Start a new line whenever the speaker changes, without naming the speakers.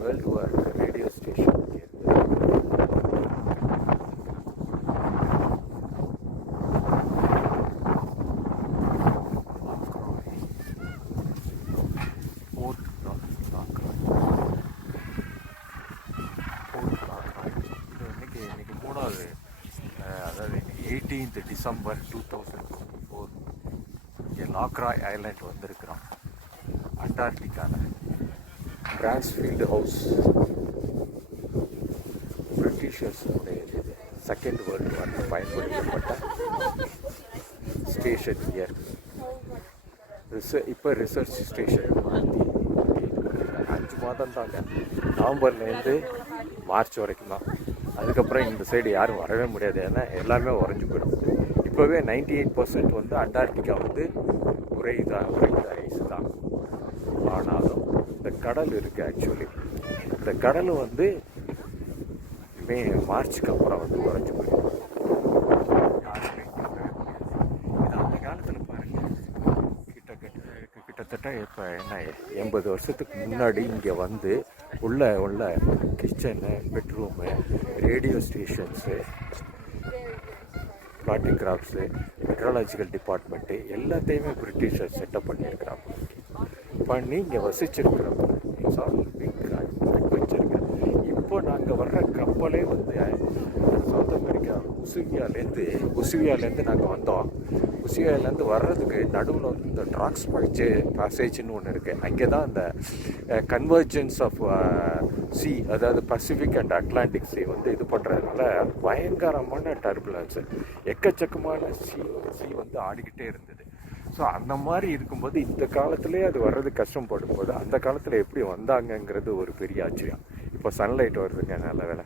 World war radio station இங்கே இருக்கு board லாக்ராய் board லாக்ராய் இது இன்னைக்கு இன்னைக்கு மூணாவது அஹ், அதாவது இன்னைக்கு eighteenth December two thousand twenty four இங்கே லாக்ராய் ஐலாண்ட் வந்திருக்கிறோம் அண்டார்டிகாவில் பிரான்ஸ்ஃபீல்டு ஹவுஸ் பிரிட்டிஷர்ஸுடைய இது செகண்ட் வேர்ல்டு வாரில் பயன்படுத்தப்பட்ட ஸ்டேஷன் இயர் ரிச இப்போ ரிசர்ச் ஸ்டேஷன் மாற்றி அஞ்சு மாதம் தாங்க. நவம்பர்லேருந்து மார்ச் வரைக்கும் தான். அதுக்கப்புறம் இந்த சைடு யாரும் வரவே முடியாது. ஏன்னா எல்லாமே உறைஞ்சு போயிடும். இப்போவே நைன்டி எயிட் பர்சன்ட் வந்து அண்டார்டிகா வந்து உரையுதா உரையுத ஐஸ் தான். ஆனாலும் இந்த கடல் இருக்குது ஆக்சுவலி இந்த கடல் வந்து மே மார்ச்சுக்கு அப்புறம் வந்து உறைஞ்சி போயிடும். அந்த காலத்தில் பாருங்கள் கிட்டத்தட்ட கிட்டத்தட்ட இப்போ என்ன எண்பது வருஷத்துக்கு முன்னாடி இங்கே வந்து உள்ள உள்ள kitchen bedroom radio stations plotting graphs meteorological department எல்லாத்தையுமே பிரிட்டிஷர் செட்டப் பண்ணியிருக்கிறாங்க. பண்ணி இங்கே வசிச்சிருக்கிறோம் வச்சிருக்க. இப்போ நாங்கள் வர்ற கப்பலே வந்து சவுத் அமெரிக்கா உசுவியாலேருந்து உசுவியாலேருந்து நாங்கள் வந்தோம். உசுவியாலேருந்து வர்றதுக்கு நடுவில் வந்து இந்த ட்ராக்ஸ் பச்சே பாசேஜ்னு ஒன்று இருக்குது அங்கே தான் அந்த கன்வர்ஜன்ஸ் ஆஃப் சி அதாவது பசிபிக் அண்ட் அட்லாண்டிக் சி வந்து இது பண்ணுறதுனால பயங்கரமான டர்புலன்ஸு எக்கச்சக்கமான சி சி வந்து ஆடிக்கிட்டே இருந்தது. ஸோ அந்த மாதிரி இருக்கும்போது இந்த காலத்திலே அது வர்றது கஷ்டப்படும் போது அந்த காலத்தில் எப்படி வந்தாங்கங்கிறது ஒரு பெரிய ஆச்சரியம். இப்போ சன்லைட் வருதுங்க நல்ல வேலை